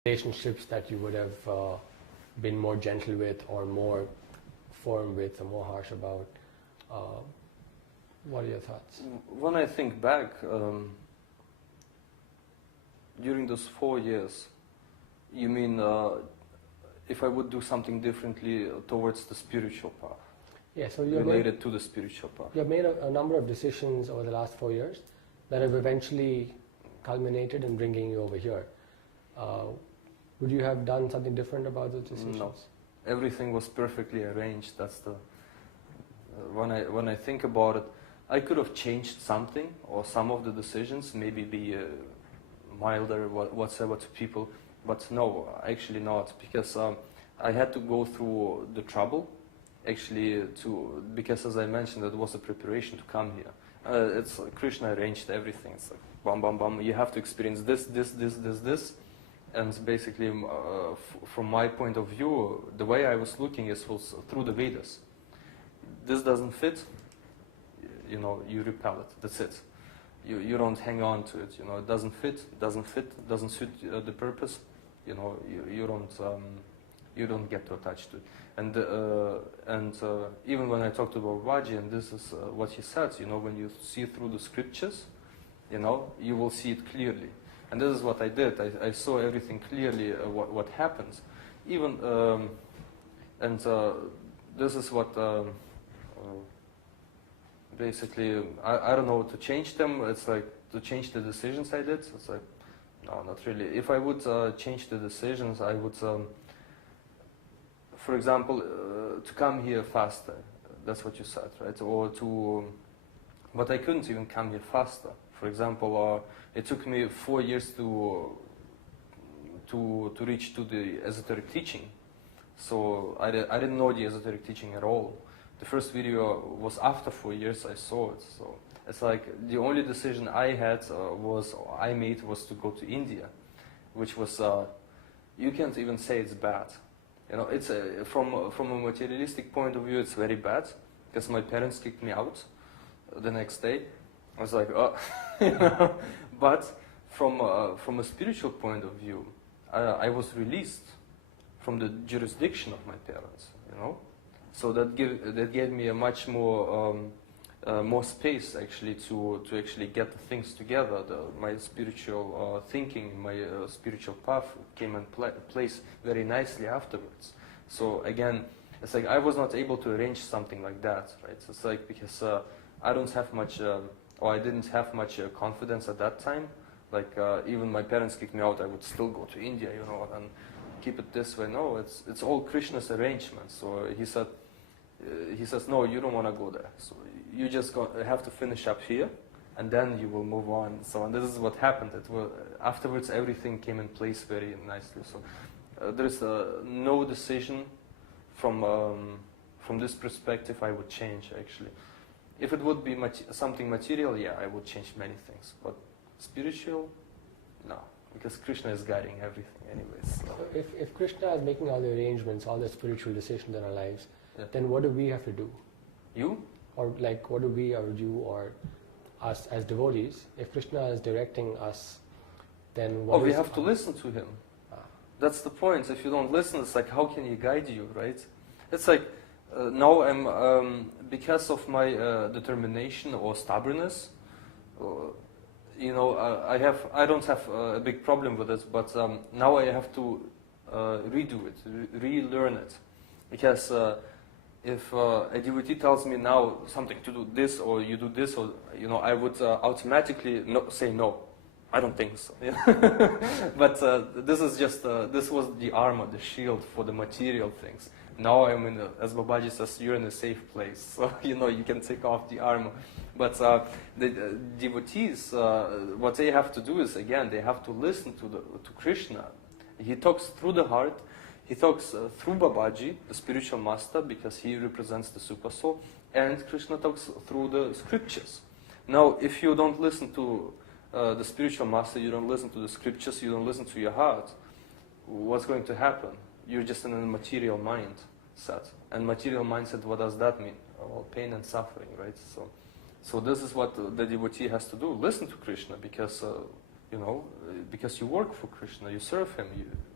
relationships that you would have been more gentle with or more firm with or more harsh about? What are your thoughts? When I think back, during those 4 years, you mean if I would do something differently towards the spiritual path? Yeah, so related to the spiritual path. You have made a number of decisions over the last 4 years that have eventually culminated in bringing you over here. Would you have done something different about those decisions? No, everything was perfectly arranged. That's the when I think about it, I could have changed something or some of the decisions, maybe be milder whatsoever to people, but no, actually not, because I had to go through the trouble, actually, because as I mentioned, it was a preparation to come here. It's Krishna arranged everything. It's like bam, bam, bam. You have to experience this, this, and basically, from my point of view, the way I was looking was through the Vedas. This doesn't fit, you know, you repel it. That's it. You don't hang on to it. You know, it doesn't fit, doesn't suit the purpose. You know, you don't get too attached to it. And even when I talked about Babaji, and this is what he said, you know, when you see through the scriptures, you know, you will see it clearly. And this is what I did. I saw everything clearly, what happens. Even, this is what, basically, I don't know, to change them, it's like, to change the decisions I did, it's like, no, not really. If I would change the decisions, I would, for example, to come here faster, that's what you said, right? Or to, but I couldn't even come here faster. For example, it took me 4 years to reach to the esoteric teaching. So I didn't know the esoteric teaching at all. The first video was after 4 years I saw it. So it's like the only decision I made was to go to India, which was, you can't even say it's bad. You know, it's from a materialistic point of view, it's very bad, because my parents kicked me out the next day. I was like, oh, you know. But from a spiritual point of view, I was released from the jurisdiction of my parents, you know. So that gave me a much more space actually to actually get the things together. My spiritual thinking, my spiritual path came in place very nicely afterwards. So again, it's like I was not able to arrange something like that, right? So it's like because I don't have much, or I didn't have much confidence at that time. Like even my parents kicked me out, I would still go to India, you know, and keep it this way. No, it's all Krishna's arrangement. So he says, no, you don't want to go there. So you just have to finish up here, and then you will move on. So and this is what happened. Afterwards, everything came in place very nicely. So there is no decision from this perspective I would change actually. If it would be something material, yeah, I would change many things. But spiritual, no, because Krishna is guiding everything anyways. So. If Krishna is making all the arrangements, all the spiritual decisions in our lives, yeah. Then what do we have to do? You? Or like, what do we or you or us as devotees? If Krishna is directing us, then what we have to listen to him. That's the point. If you don't listen, it's like, how can he guide you, right? It's like, now I'm, because of my determination or stubbornness, you know, I don't have a big problem with it, but now I have to redo it, relearn it. Because if a devotee tells me now something to do this or you do this, or you know, I would automatically say no. I don't think so. Yeah. But this is just this was the armor, the shield for the material things. Now I'm in, as Babaji says, you're in a safe place. So you know you can take off the armor. But the devotees, what they have to do is again they have to listen to Krishna. He talks through the heart. He talks through Babaji, the spiritual master, because he represents the Super Soul, and Krishna talks through the scriptures. Now, if you don't listen to the spiritual master, you don't listen to the scriptures, you don't listen to your heart, what's going to happen? You're just in a material mindset. And material mindset, what does that mean? Well, pain and suffering, right? So this is what the devotee has to do. Listen to Krishna, because, you know, because you work for Krishna, you serve him,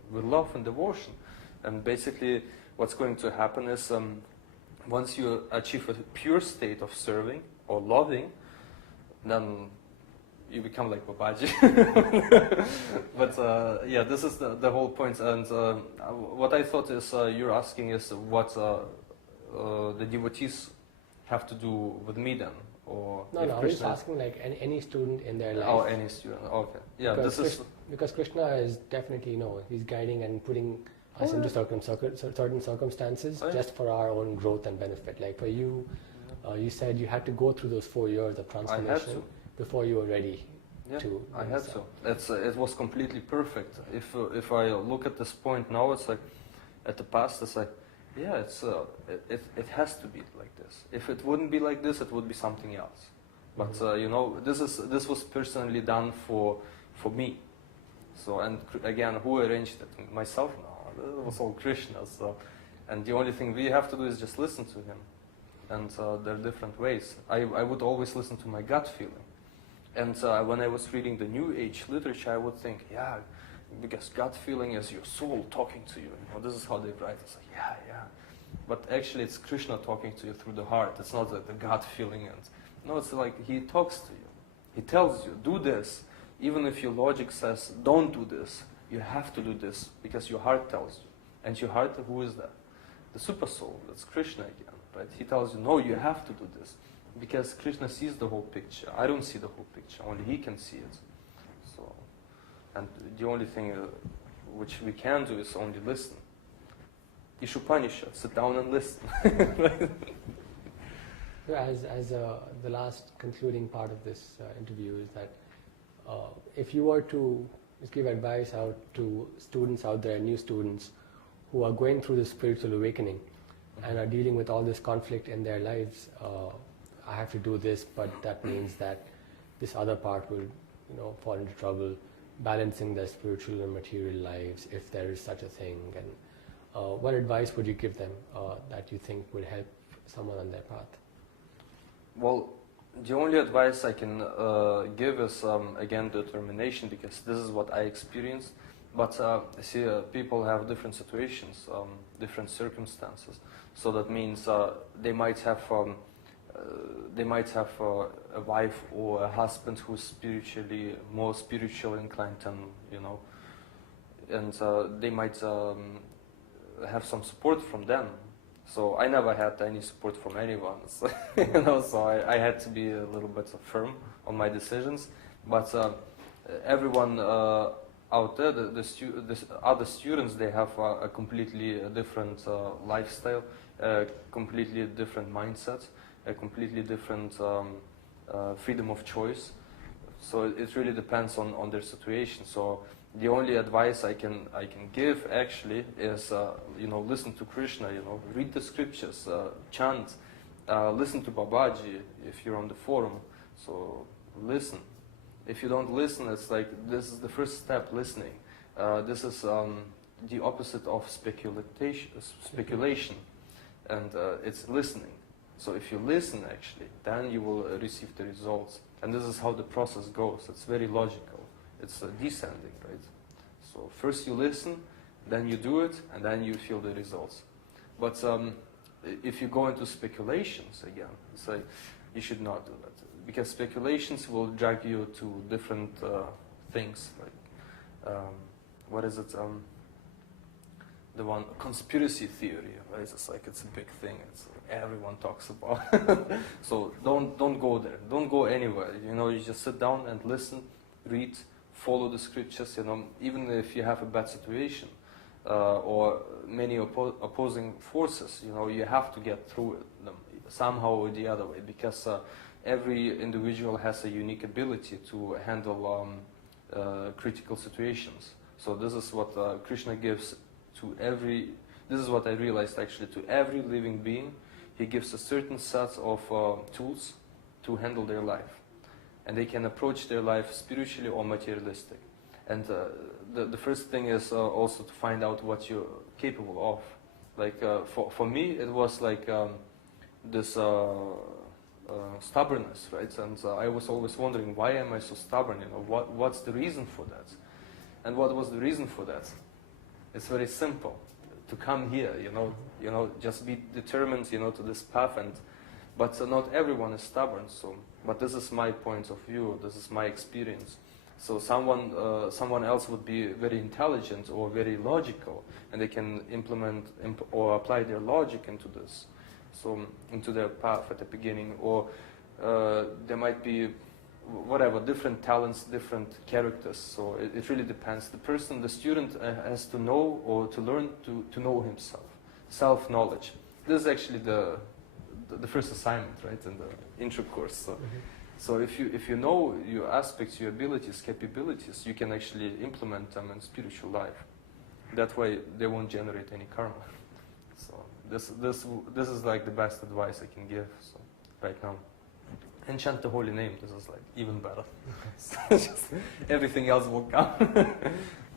with love and devotion. And basically what's going to happen is once you achieve a pure state of serving or loving, then you become like Babaji. But yeah, this is the whole point. And what I thought is you're asking is what the devotees have to do with me then, or no, I was just asking like any student in their life. Oh, any student. Okay. Yeah, because Krishna is definitely he's guiding and putting us into certain circumstances just for our own growth and benefit. Like for you, you said you had to go through those 4 years of transformation before you were ready to. I had to. It was completely perfect. If I look at this point now, it's like at the past, it's like, yeah, it has to be like this. If it wouldn't be like this, it would be something else. But this was personally done for me. So, and again, who arranged it? Myself? No, it was all Krishna. So, and the only thing we have to do is just listen to him. And there are different ways. I would always listen to my gut feeling. And when I was reading the New Age literature, I would think, yeah, because gut feeling is your soul talking to you. This is how they write. It's like, yeah. But actually, it's Krishna talking to you through the heart. It's not like the gut feeling. And no, it's like he talks to you. He tells you, do this. Even if your logic says, don't do this, you have to do this because your heart tells you. And your heart, who is that? The super soul. That's Krishna again. Right? He tells you, no, you have to do this. Because Krishna sees the whole picture. I don't see the whole picture. Only he can see it. So, and the only thing which we can do is only listen. Ishupanishad, sit down and listen. As the last concluding part of this interview is that if you were to just give advice out to students out there, new students who are going through the spiritual awakening and are dealing with all this conflict in their lives, I have to do this, but that means that this other part will, fall into trouble, balancing their spiritual and material lives, if there is such a thing. And what advice would you give them that you think would help someone on their path? Well, the only advice I can give is, again, determination, because this is what I experienced. But see, people have different situations, different circumstances. So that means they might have a wife or a husband who's more spiritually inclined than, and they might have some support from them. So I never had any support from anyone, so, so I had to be a little bit firm on my decisions. But everyone out there, the other students, they have a completely different lifestyle, completely different mindset, a completely different freedom of choice. So it really depends on their situation. So the only advice I can give actually is listen to Krishna, read the scriptures, chant, listen to Babaji if you're on the forum. So listen. If you don't listen, it's like this is the first step, listening. This is the opposite of speculation, and it's listening. So if you listen, actually, then you will receive the results. And this is how the process goes. It's very logical. It's descending, right? So first you listen, then you do it, and then you feel the results. But if you go into speculations again, it's like you should not do that, because speculations will drag you to different things. Like what is it? The one conspiracy theory, right? It's like it's a big thing. It's everyone talks about. So don't go there. Don't go anywhere. You just sit down and listen, read, follow the scriptures. Even if you have a bad situation or many opposing forces, you have to get through them somehow or the other way, because every individual has a unique ability to handle critical situations. So this is what Krishna gives to every. This is what I realized actually. To every living being, he gives a certain set of tools to handle their life, and they can approach their life spiritually or materialistic. And the first thing is also to find out what you're capable of. Like for me, it was like this stubbornness, right? And I was always wondering, why am I so stubborn? What's the reason for that? And what was the reason for that? It's very simple to come here, just be determined, to this path, but not everyone is stubborn. So, but this is my point of view. This is my experience. So someone else would be very intelligent or very logical, and they can implement or apply their logic into this, so into their path at the beginning. Or there might be whatever, different talents, different characters. So it really depends. The student has to know or to learn to know himself. Self-knowledge. This is actually the first assignment, right, in the intro course. So, so if you know your aspects, your abilities, capabilities, you can actually implement them in spiritual life. That way, they won't generate any karma. So this is like the best advice I can give. So right now. And chant the holy name. This is like even better. So just everything else will come.